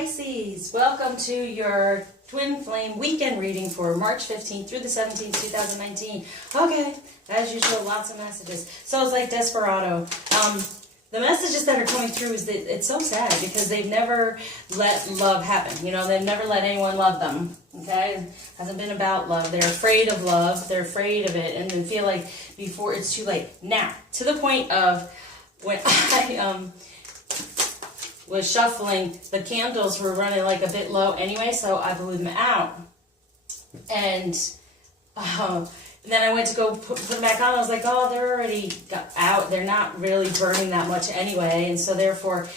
Pisces, welcome to your Twin Flame weekend reading for March 15th through the 17th, 2019. Okay, as usual, lots of messages. So it's like Desperado. The messages that are coming through is that it's so sad because they've never let love happen. You know, they've never let anyone love them. Okay? It hasn't been about love. They're afraid of love. They're afraid of it and then feel like before it's too late. Now, to the point of when I was shuffling, the candles were running like a bit low anyway, so I blew them out. And then I went to go put them back on. I was like, oh, they're already out. They're not really burning that much anyway. And so therefore,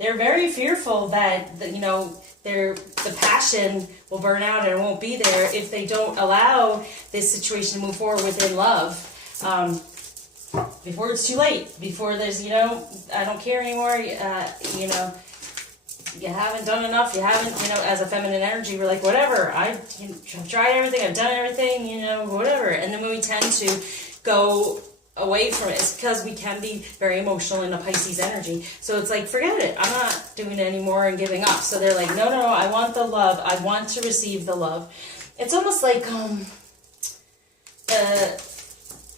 they're very fearful that, you know, the passion will burn out and it won't be there if they don't allow this situation to move forward within love. Before it's too late, before there's, you know, I don't care anymore, you know, you haven't done enough, you haven't, you know, as a feminine energy, we're like, whatever, I've tried everything, I've done everything, you know, whatever. And then when we tend to go away from it, it's because we can be very emotional in a Pisces energy. So it's like, forget it, I'm not doing it anymore and giving up. So they're like, no, I want the love, I want to receive the love. It's almost like,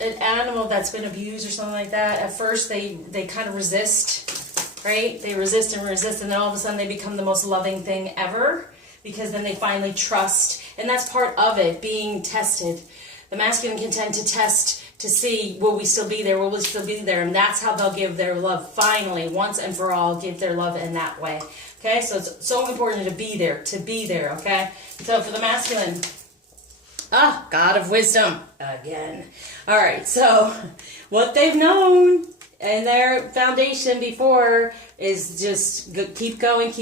an animal that's been abused or something like that. At first they kind of resist, right? They resist, and then all of a sudden they become the most loving thing ever because then they finally trust. And that's part of it, being tested. The masculine can tend to test to see, will we still be there? Will we still be there? And that's how they'll give their love. Finally, once and for all, give their love in that way. Okay? So it's so important to be there, okay? So for the masculine, God of wisdom, again. All right, so what they've known and their foundation before is just keep going.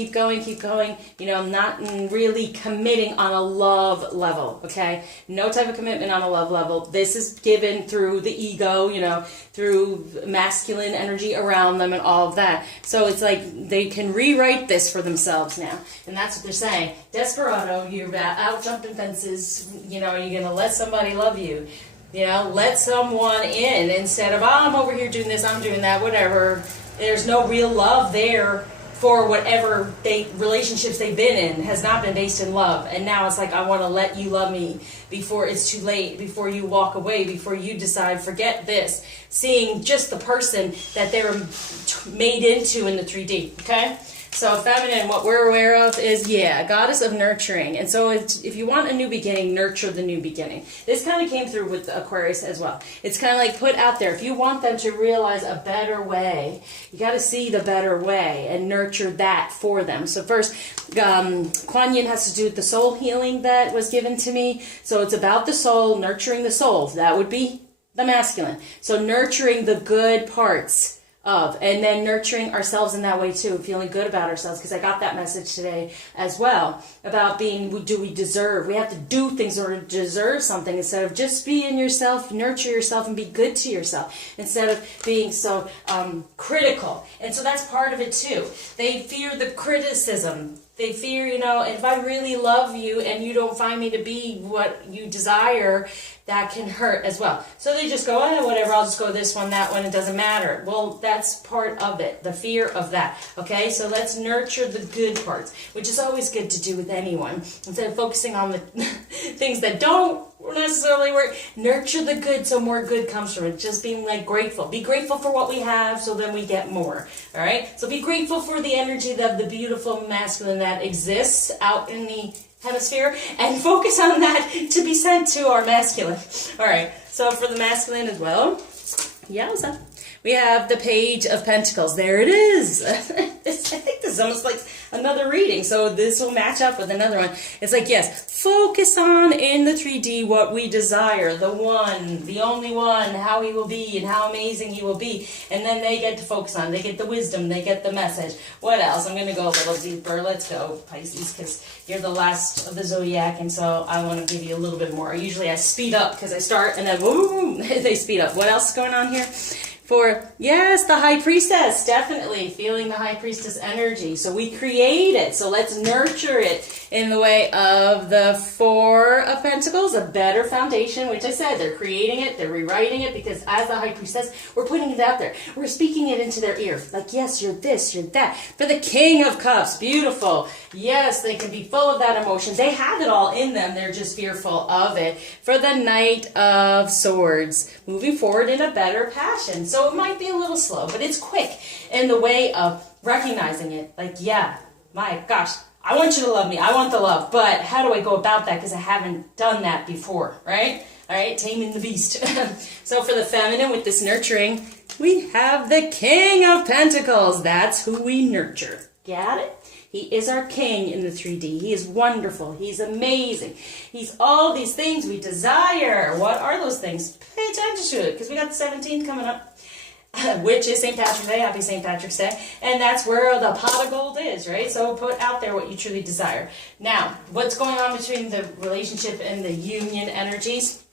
You know, not really committing on a love level, okay? No type of commitment on a love level. This is given through the ego, you know, through masculine energy around them and all of that. So it's like they can rewrite this for themselves now. And that's what they're saying. Desperado, you're out jumping fences. You know, you're going to let somebody love you. You know, let someone in instead of, I'm over here doing this, I'm doing that, whatever. There's no real love there for whatever relationships they've been in has not been based in love. And now it's like, I want to let you love me before it's too late, before you walk away, before you decide, forget this. Seeing just the person that they're made into in the 3D, okay? So feminine, what we're aware of is, goddess of nurturing. And so if you want a new beginning, nurture the new beginning. This kind of came through with Aquarius as well. It's kind of like put out there. If you want them to realize a better way, you got to see the better way and nurture that for them. So first, Kuan Yin has to do with the soul healing that was given to me. So it's about the soul, nurturing the soul. That would be the masculine. So nurturing the good parts of, and then nurturing ourselves in that way too, feeling good about ourselves, because I got that message today as well about being, do we deserve, we have to do things in order to deserve something instead of just being yourself, nurture yourself and be good to yourself instead of being so critical. And so that's part of it too. They fear the criticism. They fear, you know, if I really love you and you don't find me to be what you desire, that can hurt as well. So they just go, whatever, I'll just go this one, that one, it doesn't matter. Well, that's part of it, the fear of that, okay? So let's nurture the good parts, which is always good to do with anyone. Instead of focusing on the things that don't necessarily work, nurture the good so more good comes from it. Just being like grateful. Be grateful for what we have so then we get more, all right? So be grateful for the energy of the beautiful masculine that exists out in the hemisphere and focus on that to be sent to our masculine. All right, so for the masculine as well, yowza. We have the Page of Pentacles. There it is. I think this is almost like another reading, so this will match up with another one. It's like, yes, focus on in the 3D what we desire, the one, the only one, how he will be and how amazing he will be. And then they get to focus on, they get the wisdom, they get the message. What else? I'm going to go a little deeper. Let's go, Pisces, because you're the last of the zodiac, and so I want to give you a little bit more. Usually I speed up because I start and then boom, they speed up. What else is going on here? For, yes, the High Priestess, definitely feeling the High Priestess energy. So we create it. So let's nurture it in the way of the Four of Pentacles, a better foundation, which I said, they're creating it, they're rewriting it, because as the High Priestess, we're putting it out there. We're speaking it into their ear. Like, yes, you're this, you're that. For the King of Cups, beautiful. Yes, they can be full of that emotion. They have it all in them. They're just fearful of it. For the Knight of Swords, moving forward in a better passion. So it might be a little slow, but it's quick in the way of recognizing it. Like, yeah, my gosh, I want you to love me. I want the love. But how do I go about that? Because I haven't done that before, right? All right, taming the beast. So for the feminine with this nurturing, we have the King of Pentacles. That's who we nurture. Got it? He is our king in the 3D. He is wonderful. He's amazing. He's all these things we desire. What are those things? Pay attention to it, because we got the 17th coming up, which is St. Patrick's Day. Happy St. Patrick's Day. And that's where the pot of gold is, right? So put out there what you truly desire. Now, what's going on between the relationship and the union energies?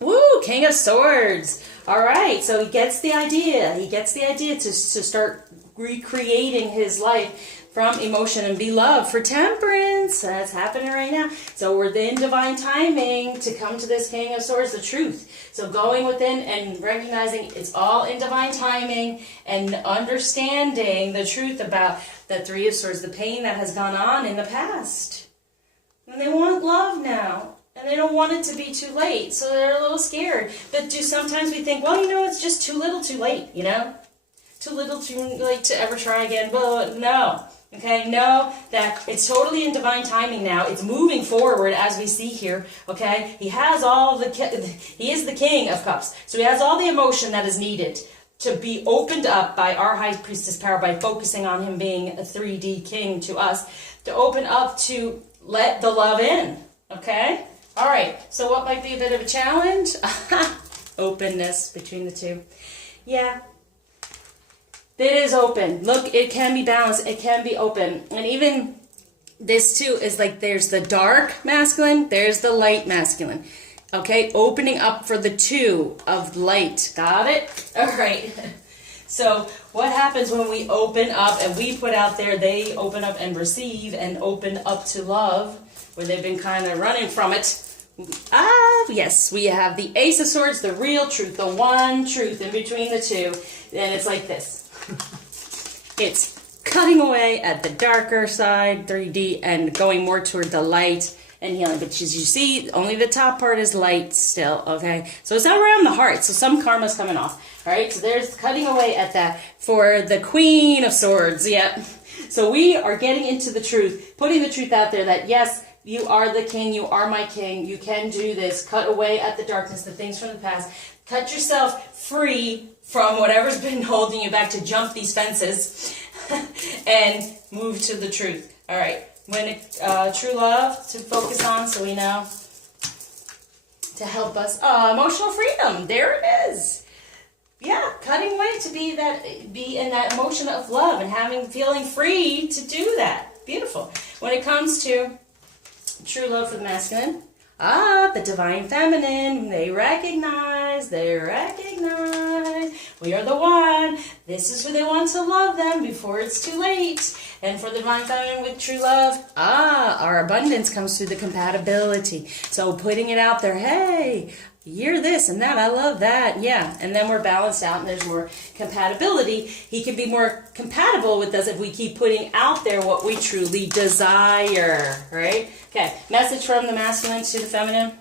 Woo, King of Swords. All right, so he gets the idea. He gets the idea to start recreating his life from emotion and be loved. For Temperance, that's happening right now. So we're in divine timing to come to this King of Swords, the truth. So going within and recognizing it's all in divine timing and understanding the truth about the Three of Swords, the pain that has gone on in the past. And they want love now. And they don't want it to be too late, so they're a little scared. But sometimes we think, well, you know, it's just too little too late, you know? Too little too late to ever try again. But no. Okay, know that it's totally in divine timing now. It's moving forward as we see here. Okay, he has all he is the King of Cups. So he has all the emotion that is needed to be opened up by our High Priestess power, by focusing on him being a 3D king to us, to open up to let the love in. Okay? All right, so what might be a bit of a challenge? Openness between the two. Yeah. It is open. Look, it can be balanced. It can be open. And even this too is like there's the dark masculine, there's the light masculine. Okay, opening up for the two of light. Got it? All right. So what happens when we open up and we put out there, they open up and receive and open up to love, where they've been kind of running from it. Yes, we have the Ace of Swords, the real truth, the one truth in between the two. And it's like this. It's cutting away at the darker side, 3D, and going more toward the light and healing. But as you see, only the top part is light still, okay? So it's not around the heart, so some karma's coming off, all right? So there's cutting away at that for the Queen of Swords, yep. So we are getting into the truth, putting the truth out there that, yes, you are the king, you are my king, you can do this. Cut away at the darkness, the things from the past. Cut yourself free from whatever's been holding you back to jump these fences and move to the truth. All right, when true love to focus on, so we know, to help us. Emotional freedom, there it is. Yeah, cutting away to be in that emotion of love and feeling free to do that. Beautiful. When it comes to true love for the masculine, the divine feminine, they recognize, we are the one. This is who they want to love them before it's too late. And for the divine feminine with true love, our abundance comes through the compatibility. So putting it out there, hey, you're this and that, I love that, yeah. And then we're balanced out and there's more compatibility. He can be more compatible with us if we keep putting out there what we truly desire, right? Okay, message from the masculine to the feminine.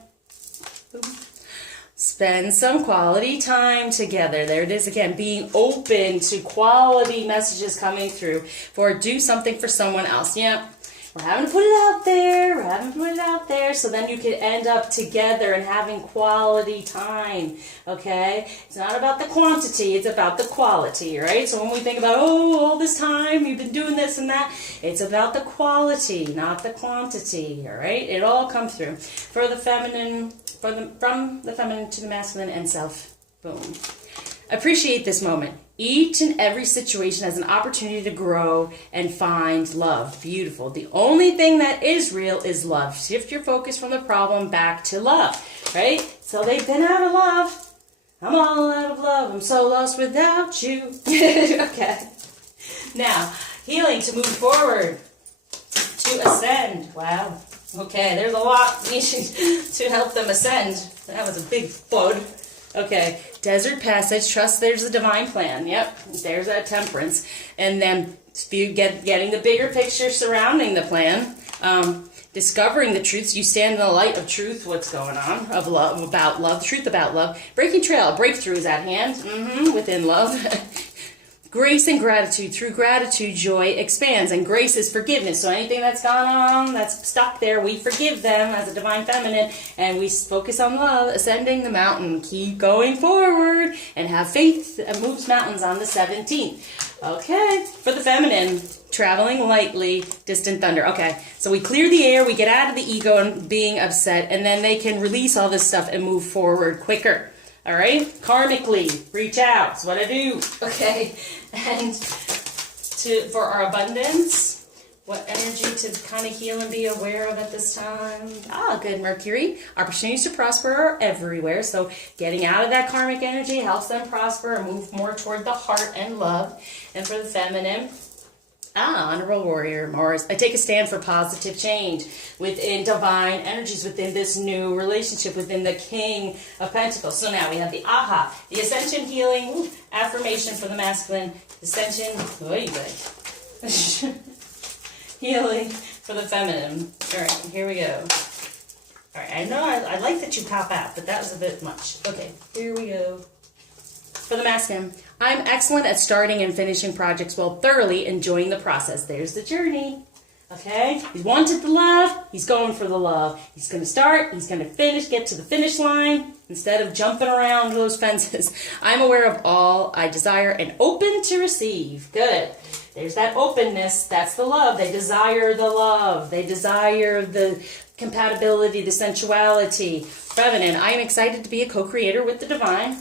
Spend some quality time together. There it is again, being open to quality messages coming through for do something for someone else. Yeah. We're having to put it out there, so then you can end up together and having quality time, okay? It's not about the quantity, it's about the quality, right? So when we think about, all this time, you've been doing this and that, it's about the quality, not the quantity, all right? It all comes through. For the feminine, from the feminine to the masculine and self, boom. Appreciate this moment. Each and every situation has an opportunity to grow and find love. Beautiful. The only thing that is real is love. Shift your focus from the problem back to love, right? So they've been out of love. I'm all out of love. I'm so lost without you. Okay. Now, healing to move forward. To ascend. Wow. Okay, there's a lot to help them ascend. That was a big thud. Okay, desert passage, trust there's a divine plan. Yep, there's that temperance. And then getting the bigger picture surrounding the plan. Discovering the truths. You stand in the light of truth, what's going on, of love, about love, truth about love. Breaking trail, breakthrough is at hand, within love. Grace and gratitude. Through gratitude, joy expands. And grace is forgiveness. So anything that's gone on, that's stuck there, we forgive them as a divine feminine. And we focus on love, ascending the mountain. Keep going forward. And have faith that moves mountains on the 17th. Okay. For the feminine, traveling lightly, distant thunder. Okay. So we clear the air. We get out of the ego and being upset. And then they can release all this stuff and move forward quicker. All right, karmically, reach out. That's what I do. Okay, and for our abundance, what energy to kind of heal and be aware of at this time? Good Mercury. Opportunities to prosper are everywhere. So getting out of that karmic energy helps them prosper and move more toward the heart and love. And for the feminine, Honorable Warrior Mars. I take a stand for positive change within divine energies, within this new relationship, within the King of Pentacles. So now we have the the Ascension healing affirmation for the masculine, Ascension healing for the feminine. All right, here we go. All right, I know I like that you pop out, but that was a bit much. Okay, here we go. For the masculine, I'm excellent at starting and finishing projects while thoroughly enjoying the process. There's the journey. Okay? He's wanted the love. He's going for the love. He's going to start. He's going to finish, get to the finish line instead of jumping around those fences. I'm aware of all I desire and open to receive. Good. There's that openness. That's the love. They desire the love. They desire the compatibility, the sensuality. Feminine, I am excited to be a co-creator with the divine.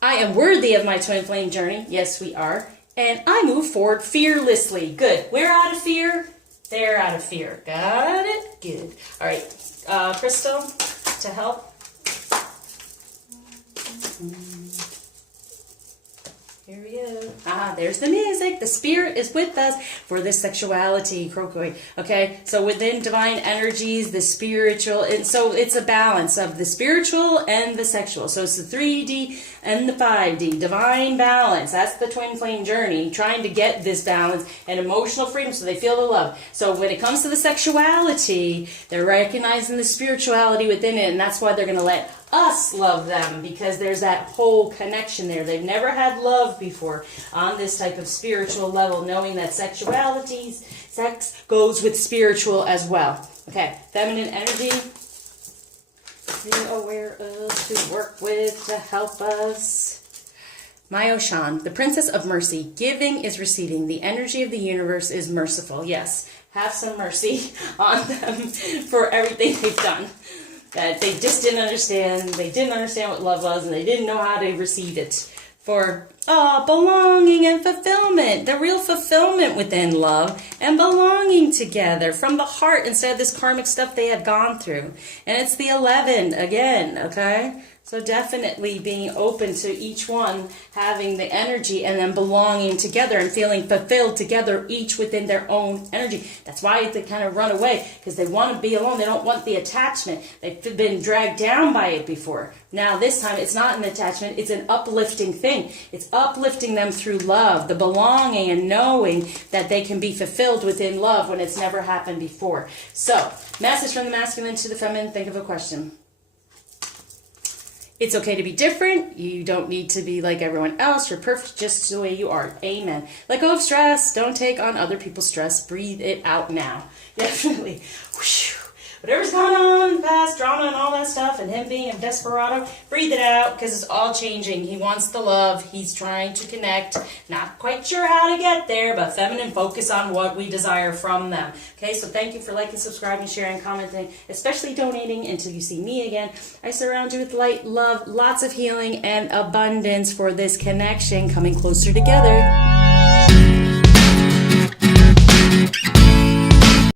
I am worthy of my twin flame journey. Yes, we are. And I move forward fearlessly. Good. We're out of fear. They're out of fear. Got it? Good. All right. Crystal, to help. Here we go. There's the music. The spirit is with us for this sexuality, Krokoi. Okay, so within divine energies, the spiritual, and so it's a balance of the spiritual and the sexual. So it's the 3D and the 5D, divine balance. That's the twin flame journey, trying to get this balance and emotional freedom so they feel the love. So when it comes to the sexuality, they're recognizing the spirituality within it, and that's why they're going to let us love them, because there's that whole connection there. They've never had love before on this type of spiritual level, knowing that sexuality, sex goes with spiritual as well. Okay, feminine energy, be aware of, to work with, to help us. Myoshan, the Princess of Mercy. Giving is receiving. The energy of the universe is merciful. Yes, have some mercy on them for everything they've done. That they just didn't understand. They didn't understand what love was, and they didn't know how to receive it. For belonging and fulfillment. The real fulfillment within love and belonging together from the heart instead of this karmic stuff they had gone through. And it's the 11 again, okay? So definitely being open to each one having the energy and then belonging together and feeling fulfilled together, each within their own energy. That's why they kind of run away, because they want to be alone. They don't want the attachment. They've been dragged down by it before. Now this time it's not an attachment. It's an uplifting thing. It's uplifting them through love, the belonging and knowing that they can be fulfilled within love when it's never happened before. So, message from the masculine to the feminine. Think of a question. It's okay to be different. You don't need to be like everyone else. You're perfect just the way you are. Amen. Let go of stress. Don't take on other people's stress. Breathe it out now. Definitely. Whew. Whatever's going on in the past, drama and all that stuff, and him being a desperado, breathe it out, because it's all changing. He wants the love. He's trying to connect. Not quite sure how to get there, but feminine, focus on what we desire from them. Okay, so thank you for liking, subscribing, sharing, commenting, especially donating until you see me again. I surround you with light, love, lots of healing, and abundance for this connection coming closer together.